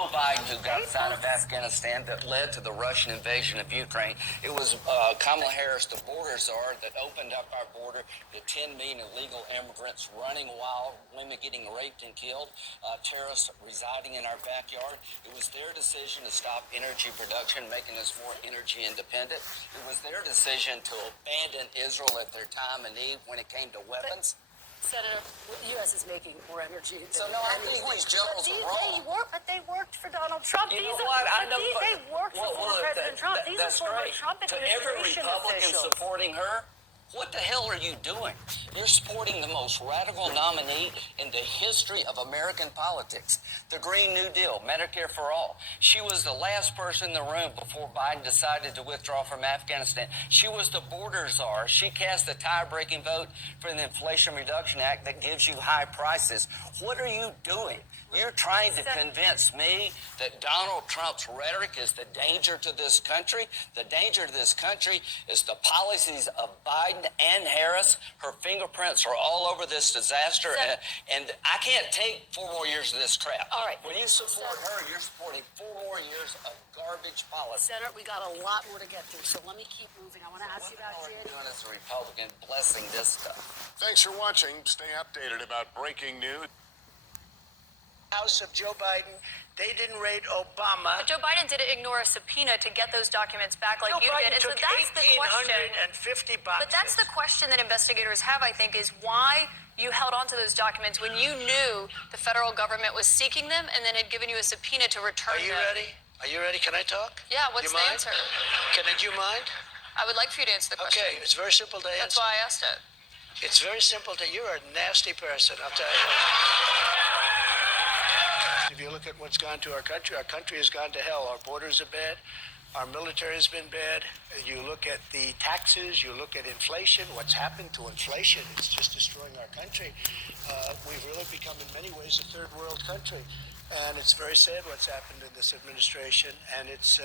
Joe Biden, who got us out of Afghanistan, that led to the Russian invasion of Ukraine. It was Kamala Harris, the border czar, that opened up our border to 10 million illegal immigrants running wild, women getting raped and killed, terrorists residing in our backyard. It was their decision to stop energy production, making us more energy independent. It was their decision to abandon Israel at their time of need when it came to weapons. Senator, the U.S. is making more energy. So, no, I think these generals are wrong. But they worked for Donald Trump. You know what? I know. They worked for former President Trump. These are former Trump administration to every Republican officials. supporting her, what the hell are you doing? You're supporting the most radical nominee in the history of American politics. The Green New Deal, Medicare for All. She was the last person in the room before Biden decided to withdraw from Afghanistan. She was the border czar. She cast the tie-breaking vote for the Inflation Reduction Act that gives you high prices. What are you doing? You're trying to convince me that Donald Trump's rhetoric is the danger to this country. The danger to this country is the policies of Biden and Harris. Her fingerprints are all over this disaster, and I can't take 4 more years of this crap. All right. When you support her, you're supporting 4 more years of garbage policy. Senator, we got a lot more to get through, so let me keep moving. I want to ask you about What Jan. doing as a Republican blessing this stuff? Thanks for watching. Stay updated about breaking news. House of Joe Biden, they didn't raid Obama. But Joe Biden didn't ignore a subpoena to get those documents back like Joe you Biden did. And so took that's the question. 1,850 boxes. But that's the question that investigators have, I think, is why you held on to those documents when you knew the federal government was seeking them and then had given you a subpoena to return Are you them. ready? Are you ready? Can I talk? Yeah, what's you the mind? answer? Do you mind? I would like for you to answer the question. Okay, it's very simple to That's answer. why I asked it. It's very simple to. You're a nasty person, I'll tell you. If you look at what's gone to our country has gone to hell. Our borders are bad. Our military has been bad. You look at the taxes, you look at inflation, what's happened to inflation, it's just destroying our country. We've really become in many ways a third world country. And it's very sad what's happened in this administration. And it's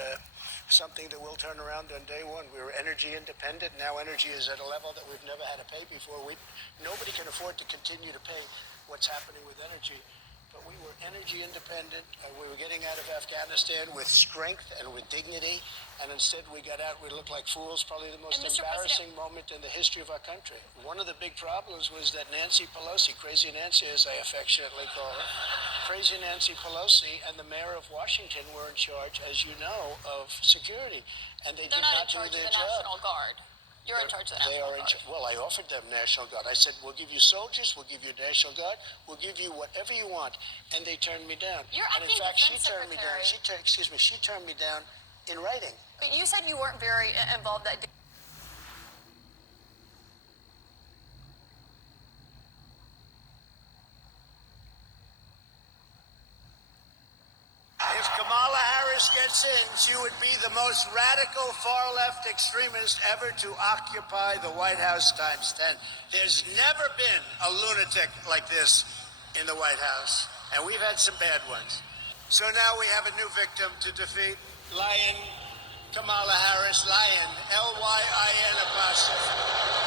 something that will turn around on day one. We were energy independent. Now energy is at a level that we've never had to pay before. Nobody can afford to continue to pay what's happening with energy. But we were energy independent. We were getting out of Afghanistan with strength and with dignity. And instead we got out, we looked like fools, probably the most embarrassing moment in the history of our country. One of the big problems was that Nancy Pelosi, Crazy Nancy as I affectionately call her, Crazy Nancy Pelosi and the mayor of Washington were in charge, as you know, of security. And they They're did not in not do charge of their the job. National Guard. You're in charge of the They National are Guard. well, I offered them National Guard. I said, we'll give you soldiers, we'll give you National Guard, we'll give you whatever you want. And they turned me down. You're and in acting fact, she defense turned me down. secretary. She turned me down in writing. But you said you weren't very involved that day. If Kamala Harris gets in, she would be the most radical far-left extremist ever to occupy the White House times 10. There's never been a lunatic like this in the White House, and we've had some bad ones. So now we have a new victim to defeat. Lion Kamala Harris, Lion, L-Y-I-N apostrophe.